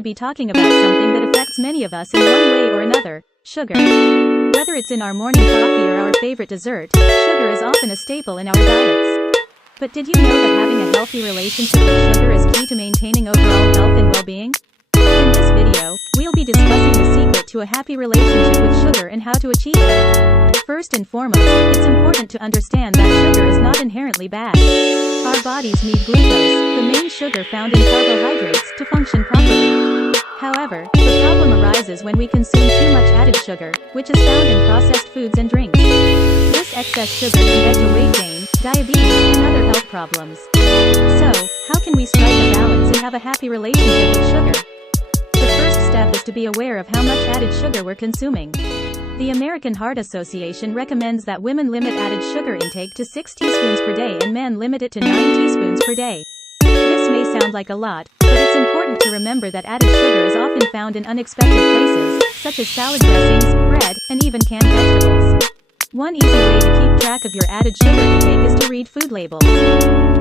to be talking about something that affects many of us in one way or another: sugar. Whether it's in our morning coffee or our favorite dessert, sugar is often a staple in our diets. But did you know that having a healthy relationship with sugar is key to maintaining overall health and well-being? In this video, we'll be discussing the secret to a happy relationship with sugar and how to achieve it. First and foremost, it's important to understand that sugar is not inherently bad. Our bodies need glucose, the main sugar found in carbohydrates, to function properly. However, the problem arises when we consume too much added sugar, which is found in processed foods and drinks. This excess sugar can lead to weight gain, diabetes, and other health problems. So, how can we strike a balance and have a happy relationship with sugar? The first step is to be aware of how much added sugar we're consuming. The American Heart Association recommends that women limit added sugar intake to 6 teaspoons per day and men limit it to 9 teaspoons per day. This may sound like a lot, but it's important to remember that added sugar is often found in unexpected places, such as salad dressings, bread, and even canned vegetables. One easy way to keep track of your added sugar intake is to read food labels.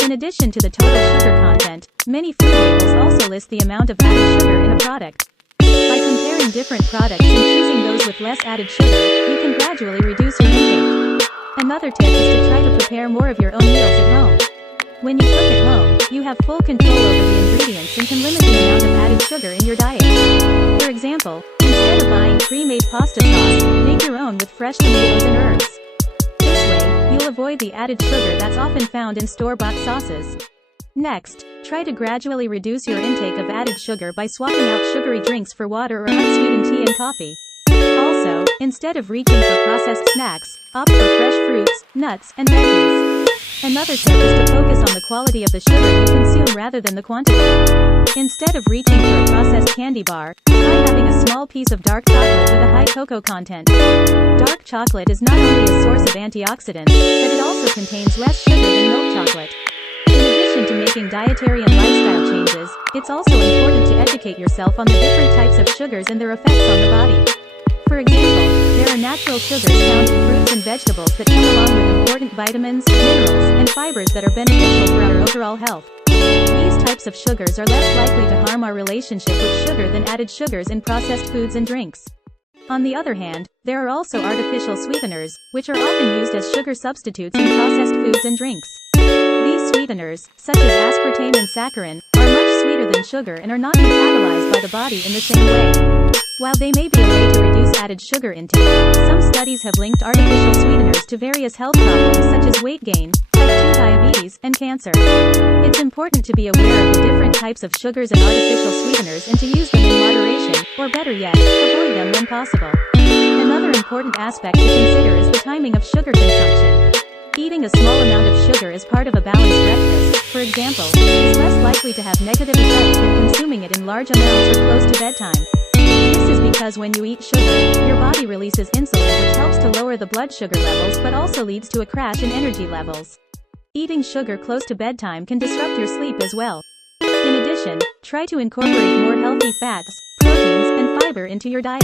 In addition to the total sugar content, many food labels also list the amount of added sugar in a product. By comparing different products and choosing those with less added sugar, you can gradually reduce your intake. Another tip is to try to prepare more of your own meals at home. When you cook at home, you have full control over the ingredients and can limit the amount of added sugar in your diet. For example, instead of buying pre-made pasta sauce, make your own with fresh tomatoes and herbs. This way, you'll avoid the added sugar that's often found in store-bought sauces. Next, try to gradually reduce your intake of added sugar by swapping out sugary drinks for water or unsweetened tea and coffee. Also, instead of reaching for processed snacks, opt for fresh fruits, nuts, and veggies. Another tip is to focus on the quality of the sugar you consume rather than the quantity. Instead of reaching for a processed candy bar, try having a small piece of dark chocolate with a high cocoa content. Dark chocolate is not only a source of antioxidants, but it also contains less sugar than milk chocolate. In addition to making dietary and lifestyle changes, it's also important to educate yourself on the different types of sugars and their effects on the body. For example, there are natural sugars found in fruits and vegetables that come along with important vitamins, minerals, and fibers that are beneficial for our overall health. These types of sugars are less likely to harm our relationship with sugar than added sugars in processed foods and drinks. On the other hand, there are also artificial sweeteners, which are often used as sugar substitutes in processed foods and drinks. These sweeteners, such as aspartame and saccharin, are much sweeter than sugar and are not metabolized by the body in the same way. While they may be a way to reduce added sugar intake, some studies have linked artificial sweeteners to various health problems such as weight gain, type 2 diabetes, and cancer. It's important to be aware of the different types of sugars and artificial sweeteners and to use them in moderation, or better yet, avoid them when possible. Another important aspect to consider is the timing of sugar consumption. Eating a small amount of sugar as part of a balanced breakfast, for example, is less likely to have negative effects than consuming it in large amounts or close to bedtime. This is because when you eat sugar, your body releases insulin, which helps to lower the blood sugar levels but also leads to a crash in energy levels. Eating sugar close to bedtime can disrupt your sleep as well. In addition, try to incorporate more healthy fats, proteins, and fiber into your diet.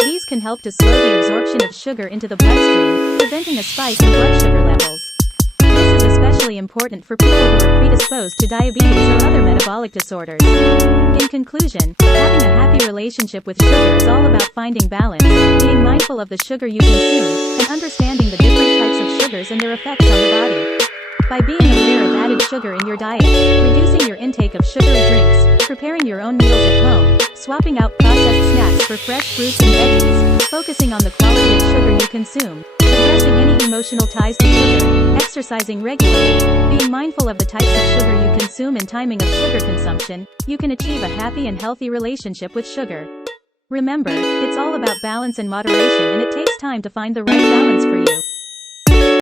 These can help to slow the absorption of sugar into the bloodstream, preventing a spike in blood sugar levels. This is especially important for people who are predisposed to diabetes or other metabolic disorders. In conclusion, having a happy relationship with sugar is all about finding balance, being mindful of the sugar you consume, and understanding the different types of sugars and their effects on the body. By being aware of added sugar in your diet, reducing your intake of sugary drinks, preparing your own meals at home, swapping out processed snacks for fresh fruits and veggies, focusing on the quality of sugar you consume, addressing any emotional ties to sugar, exercising regularly, being mindful of the types of sugar you consume and timing of sugar consumption, you can achieve a happy and healthy relationship with sugar. Remember, it's all about balance and moderation, and it takes time to find the right balance for you.